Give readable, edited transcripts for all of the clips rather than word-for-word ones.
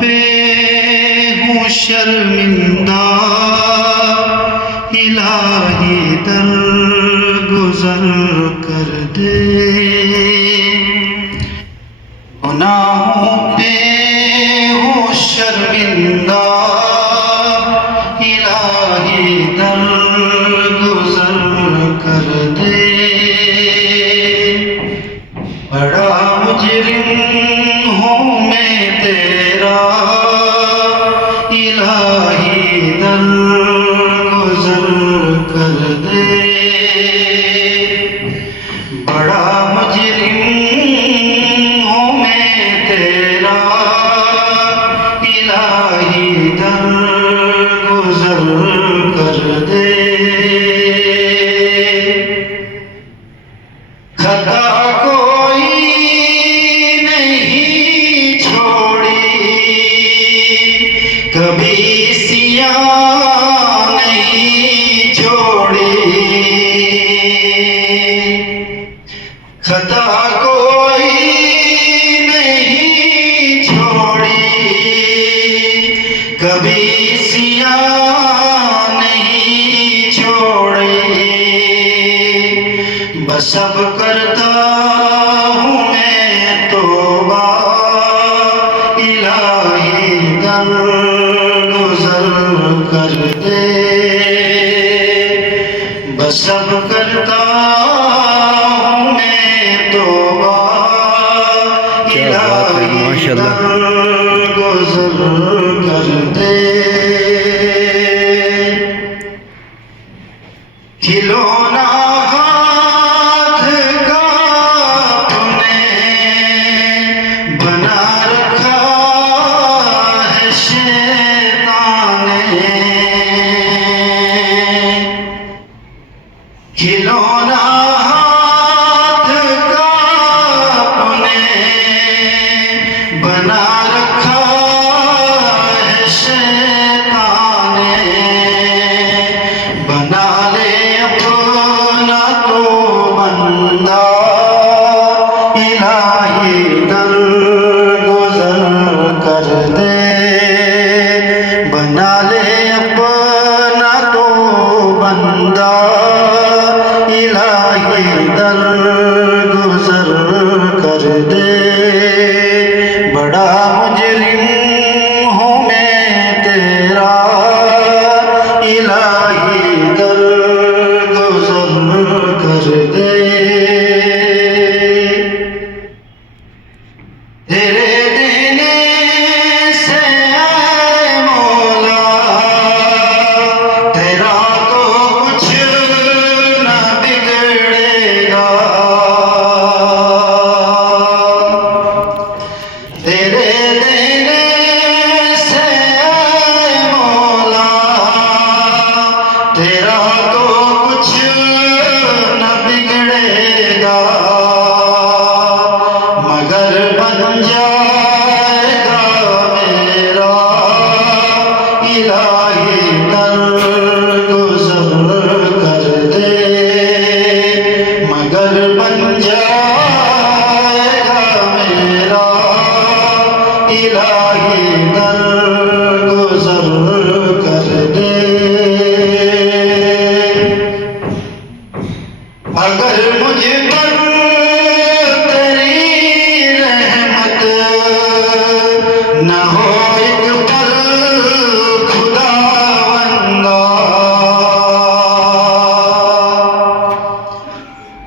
पे हूँ शर्मिंदा, इलाही दर गुजर कर दे। गुनाहों पे हूँ शर्मिंदा, इलाही दर गुजर कर दे। बड़ा मुजरिम हूँ मैं तेरा, इलाही दर गुजर कर दे। बड़ा मुजरिम हूँ मैं तेरा, इलाही दर गुजर कर दे। खता कोई नहीं छोड़ी, कभी सिया नहीं छोड़ी। खता कोई नहीं छोड़ी, कभी सिया नहीं छोड़ी। बस अब करता हूँ मैं तौबा, इलाही दर गुजर कर दे। बस अब करता हूँ मैं तौबा, इलाही दर गुजर कर दे। खिलौना हाथ का तूने बना रखा है शैतान ने। खिलौना हाथ का तूने बना रखा है शैतान ने। बना ले अपना तो बंदा, इलाही दर गुजर कर दे। बना ले अपना तो बंदा, इलाही दर गुजर कर दे। बड़ा मुजरिम हूँ मैं तेरा, इलाही दर गुजर कर दे। तेरे देने से आए मौला, तेरा तो कुछ न बिगड़ेगा। तेरे देने से आए मौला, तेरा तो कुछ न बिगड़ेगा। मगर बन जाएगा मेरा, इलाही दर गुजर कर दे। मगर बन जाएगा मेरा, इलाही दर गुजर कर दे। अगर मुझ पर तेरी रहमत न हो एक पल खुदावंदा,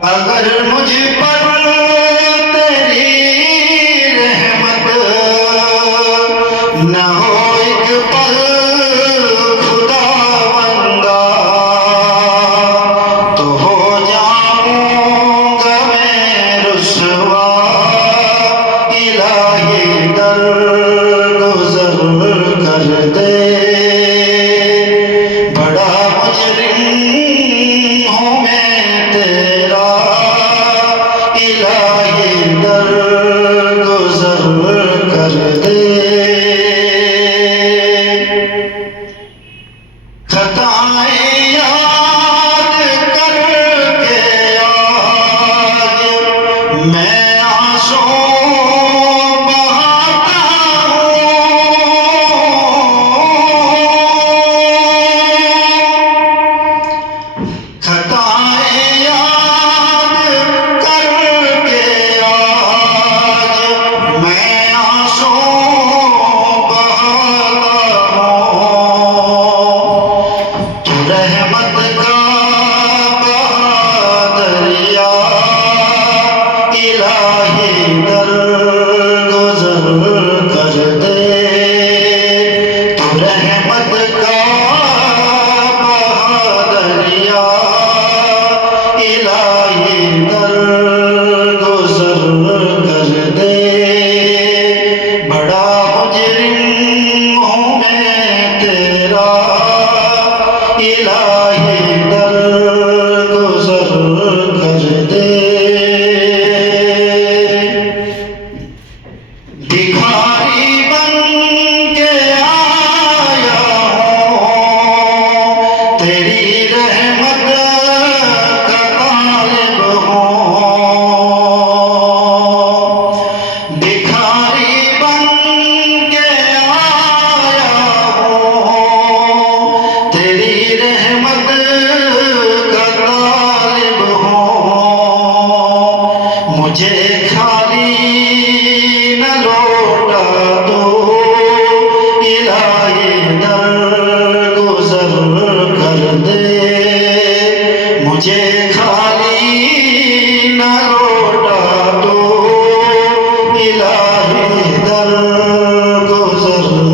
अगर मुझ पर तेरी रहमत न हो एक पल खुदावंदा, तो हो जाऊंगा मैं रुसवा, इलाही दर गुजर कर दे। बड़ा मुजरिम हूँ मैं तेरा, इलाही दर गुजर कर दे। गुजर